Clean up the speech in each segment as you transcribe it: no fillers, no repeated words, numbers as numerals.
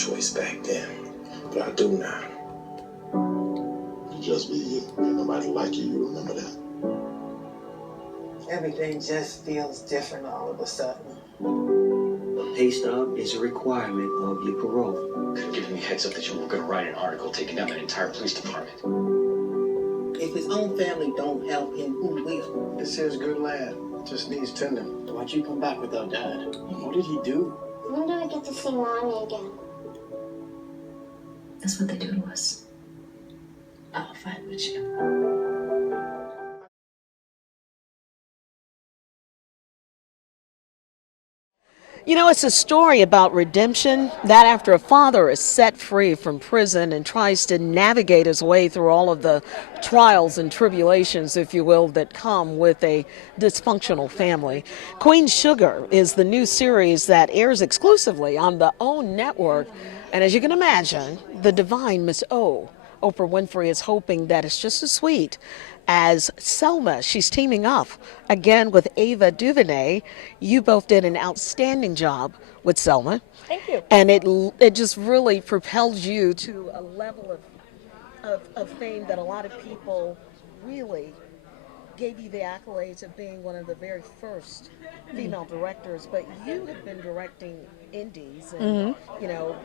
choice back then, but I do now. You just be you. Ain't nobody like you. You remember that. Everything just feels different all of a sudden. A pay stub is a requirement of your parole. Could have given me heads up that you were going to write an article taking down that entire police department. If his own family don't help him, who will? This here's a good lad. Just needs tending. Why'd you come back without Dad? What did he do? When do I get to see Mommy again? That's what they do to us. I'll fight with you. You know, it's a story about redemption, that after a father is set free from prison and tries to navigate his way through all of the trials and tribulations, if you will, that come with a dysfunctional family. Queen Sugar is the new series that airs exclusively on the OWN network. And as you can imagine, the divine Miss O, Oprah Winfrey, is hoping that it's just as sweet as Selma. She's teaming up again with Ava DuVernay. You both did an outstanding job with Selma. Thank you. And it just really propelled you to a level of fame that a lot of people really gave you the accolades of being one of the very first female directors. But you have been directing indies and, you know,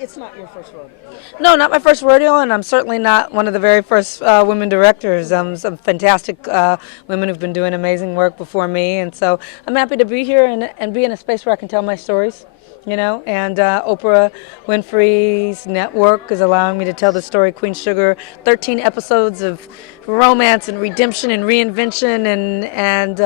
it's not your first rodeo. No, not my first rodeo, and I'm certainly not one of the very first women directors. Some fantastic women who've been doing amazing work before me, and so I'm happy to be here and be in a space where I can tell my stories, you know, and Oprah Winfrey's network is allowing me to tell the story Queen Sugar, 13 episodes of romance and redemption and reinvention and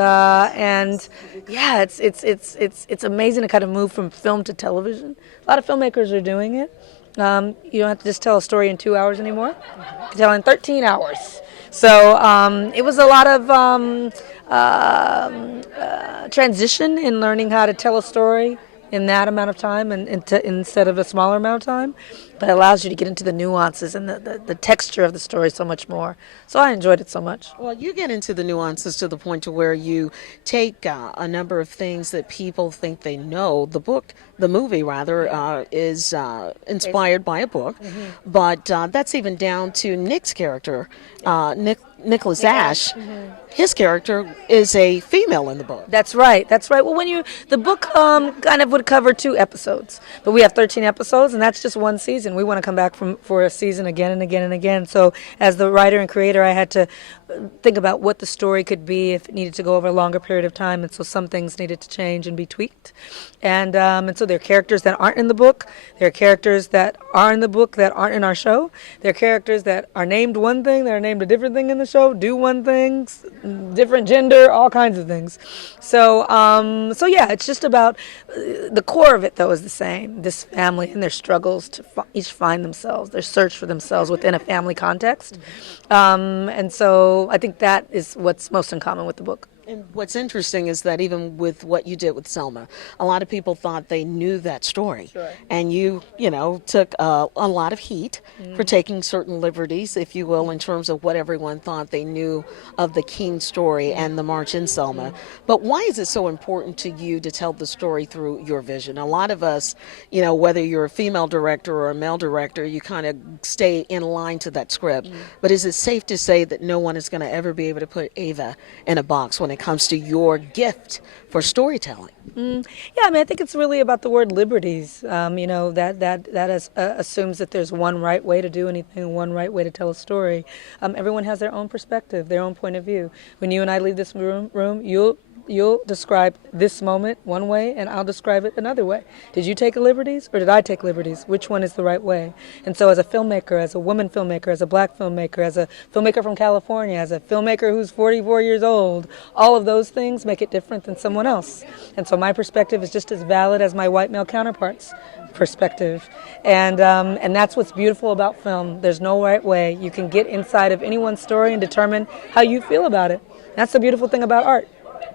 yeah, it's amazing to kind of move from film to television. A lot of filmmakers are doing it. You don't have to just tell a story in 2 hours anymore. You can tell in 13 hours. So it was a lot of transition in learning how to tell a story in that amount of time and instead of a smaller amount of time. But it allows you to get into the nuances and the texture of the story so much more. So I enjoyed it so much. Well, you get into the nuances to the point to where you take a number of things that people think they know. The movie is inspired by a book, but that's even down to Nick's character, Nicholas Ash. His character is a female in the book. That's right. Well, the book kind of would cover 2 episodes, but we have 13 episodes, and that's just one season. We want to come back for a season again and again and again. So as the writer and creator, I had to think about what the story could be if it needed to go over a longer period of time, and so some things needed to change and be tweaked. And so there are characters that aren't in the book. There are characters that are in the book that aren't in our show. There are characters that are named one thing, that are named a different thing in the show, do one thing, different gender, all kinds of things. So yeah, it's just about the core of it, though, is the same. This family and their struggles to each find themselves, their search for themselves within a family context. And so I think that is what's most in common with the book. And what's interesting is that even with what you did with Selma, a lot of people thought they knew that story. Sure. And you took a lot of heat for taking certain liberties, if you will, in terms of what everyone thought they knew of the King story and the March in Selma. But why is it so important to you to tell the story through your vision? A lot of us, whether you're a female director or a male director, you kind of stay in line to that script. But is it safe to say that no one is going to ever be able to put Ava in a box when it comes to your gift for storytelling? Yeah, I mean, I think it's really about the word liberties. That assumes that there's one right way to do anything, one right way to tell a story. Everyone has their own perspective, their own point of view. When you and I leave this room, you'll describe this moment one way, and I'll describe it another way. Did you take liberties, or did I take liberties? Which one is the right way? And so as a filmmaker, as a woman filmmaker, as a black filmmaker, as a filmmaker from California, as a filmmaker who's 44 years old, all of those things make it different than someone else. And so my perspective is just as valid as my white male counterparts' perspective. And that's what's beautiful about film. There's no right way. You can get inside of anyone's story and determine how you feel about it. That's the beautiful thing about art.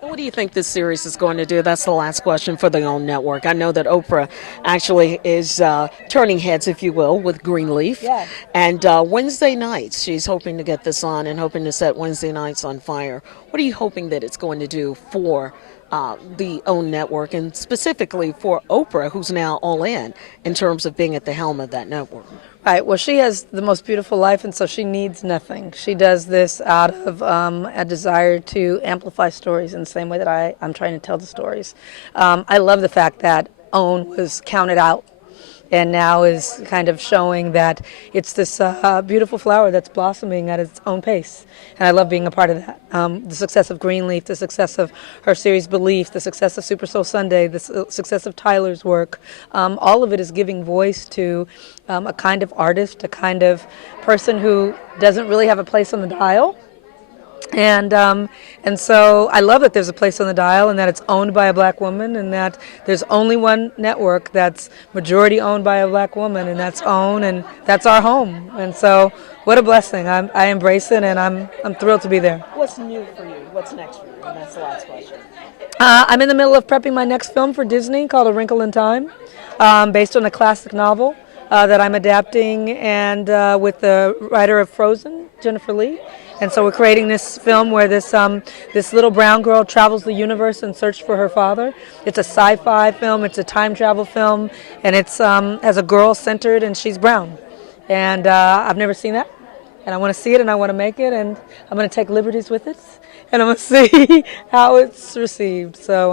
What do you think this series is going to do? That's the last question for the OWN network. I know that Oprah actually is turning heads, if you will, with Greenleaf. Yeah. And Wednesday nights, she's hoping to get this on and hoping to set Wednesday nights on fire. What are you hoping that it's going to do for the OWN network, and specifically for Oprah, who's now all in terms of being at the helm of that network? Right. Well, she has the most beautiful life, and so she needs nothing. She does this out of a desire to amplify stories in the same way that I'm trying to tell the stories. I love the fact that OWN was counted out and now is kind of showing that it's this beautiful flower that's blossoming at its own pace. And I love being a part of that. The success of Greenleaf, the success of her series Belief, the success of Super Soul Sunday, the success of Tyler's work, all of it is giving voice to a kind of artist, a kind of person who doesn't really have a place on the dial. And so I love that there's a place on the dial and that it's owned by a black woman and that there's only one network that's majority owned by a black woman, and that's OWN, and that's our home. And so what a blessing. I embrace it, and I'm thrilled to be there. What's new for you? What's next for you? And that's the last question. I'm in the middle of prepping my next film for Disney called A Wrinkle in Time, based on a classic novel that I'm adapting, and with the writer of Frozen, Jennifer Lee. And so we're creating this film where this little brown girl travels the universe in search for her father. It's a sci-fi film, it's a time travel film, and it's has a girl centered, and she's brown. And I've never seen that, and I want to see it, and I want to make it, and I'm going to take liberties with it, and I'm going to see how it's received. So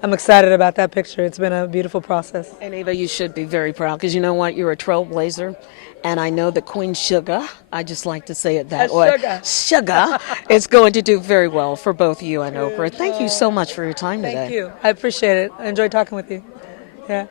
I'm excited about that picture. It's been a beautiful process. And Ava, you should be very proud, because you know what? You're a trailblazer. And I know that Queen Sugar, I just like to say it that way, Sugar is going to do very well for both you and Oprah. Thank you so much for your time today. Thank you. I appreciate it. I enjoyed talking with you. Yeah.